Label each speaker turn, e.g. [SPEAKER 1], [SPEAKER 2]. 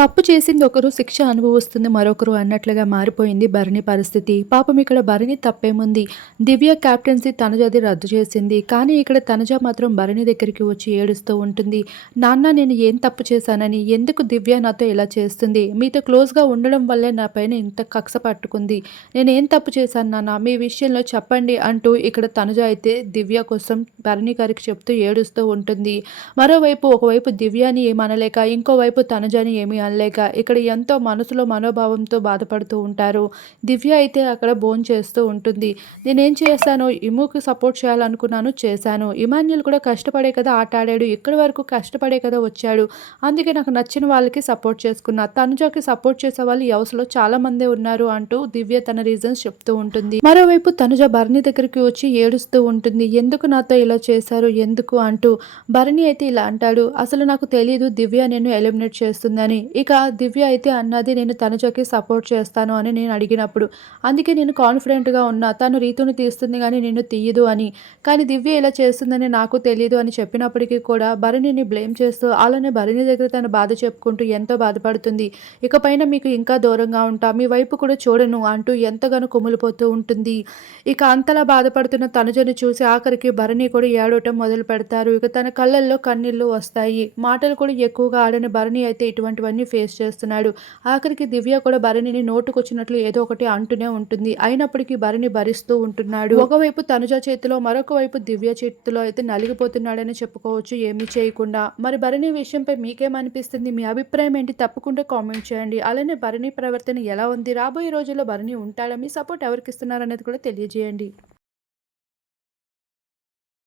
[SPEAKER 1] తప్పు చేసింది ఒకరు శిక్ష అనుభవిస్తుంది మరొకరు అన్నట్లుగా మారిపోయింది భరణి పరిస్థితి. పాపం ఇక్కడ భరణి తప్పేముంది? దివ్య క్యాప్టెన్సీ అది రద్దు చేసింది. కానీ ఇక్కడ తనుజ మాత్రం భరణి దగ్గరికి వచ్చి ఏడుస్తూ ఉంటుంది. నాన్న నేను ఏం తప్పు చేశానని? ఎందుకు దివ్య నాతో ఇలా చేస్తుంది? మీతో క్లోజ్గా ఉండడం వల్లే నా పైన ఇంత కక్ష పట్టుకుంది. నేను ఏం తప్పు చేశాను నాన్న? మీ విషయంలో చెప్పండి అంటూ ఇక్కడ తనుజ అయితే దివ్య కోసం భరణి గారికి చెప్తూ ఏడుస్తూ ఉంటుంది. మరోవైపు ఒకవైపు దివ్యాని ఏమనలేక ఇంకోవైపు తనుజని ఏమీ లేక ఇక్కడ ఎంతో మనసులో మనోభావంతో బాధపడుతూ ఉంటారు. దివ్య అయితే అక్కడ బోన్ చేస్తూ ఉంటుంది. నేనేం చేశాను ఇముకి సపోర్ట్ చేయాలనుకున్నాను చేశాను. ఇమాన్యుల్ కూడా కష్టపడే కదా ఆట ఆడాడు. ఇక్కడి వరకు కష్టపడే కదా వచ్చాడు. అందుకే నాకు నచ్చిన వాళ్ళకి సపోర్ట్ చేసుకున్నా. తనుజాకి సపోర్ట్ చేసే వాళ్ళు యవసలో చాలా మందే ఉన్నారు అంటూ దివ్య తన రీజన్స్ చెప్తూ ఉంటుంది. మరోవైపు తనుజ భరణి దగ్గరికి వచ్చి ఏడుస్తూ ఉంటుంది. ఎందుకు నాతో ఇలా చేశారు? ఎందుకు? అంటూ భరణి అయితే ఇలా అంటాడు. అసలు నాకు తెలియదు దివ్య నేను ఎలిమినేట్ చేస్తుందని. ఇక దివ్య అయితే అన్నది నేను తనుజకి సపోర్ట్ చేస్తాను అని నేను అడిగినప్పుడు అందుకే నేను కాన్ఫిడెంట్గా ఉన్నా తను రీతుని తీస్తుంది కానీ నేను తీయదు అని. కానీ దివ్య ఇలా చేస్తుందని నాకు తెలియదు అని చెప్పినప్పటికీ కూడా భరణిని బ్లేమ్ చేస్తూ అలానే భరణి దగ్గర తన బాధ చెప్పుకుంటూ ఎంతో బాధపడుతుంది. ఇకపైన మీకు ఇంకా దూరంగా ఉంటా మీ వైపు కూడా చూడను అంటూ ఎంతగానో కుమిలిపోతూ ఉంటుంది. ఇక అంతలా బాధపడుతున్న తనుజని చూసి ఆఖరికి భరణి కూడా ఏడవటం మొదలు పెడతారు ఇక తన కళ్ళల్లో కన్నీళ్ళు వస్తాయి. మాటలు కూడా ఎక్కువగా ఆడని భరణి అయితే ఇటువంటివన్నీ ఫేస్ చేస్తున్నాడు. ఆఖరికి దివ్య కూడా భరణిని నోటుకొచ్చినట్లు ఏదో ఒకటి అంటూనే ఉంటుంది. అయినప్పటికీ భరణి భరిస్తూ ఉంటున్నాడు. ఒకవైపు తనుజ చేతిలో మరొక వైపు దివ్య చేతిలో అయితే నలిగిపోతున్నాడని చెప్పుకోవచ్చు. ఏమీ చేయకుండా. మరి భరణి విషయంపై మీకేమనిపిస్తుంది? మీ అభిప్రాయం ఏంటి? తప్పకుండా కామెంట్ చేయండి. అలానే భరణి ప్రవర్తన ఎలా ఉంది? రాబోయే రోజుల్లో భరణి ఉంటాడా? మీ సపోర్ట్ ఎవరికి ఇస్తున్నారనేది కూడా తెలియజేయండి.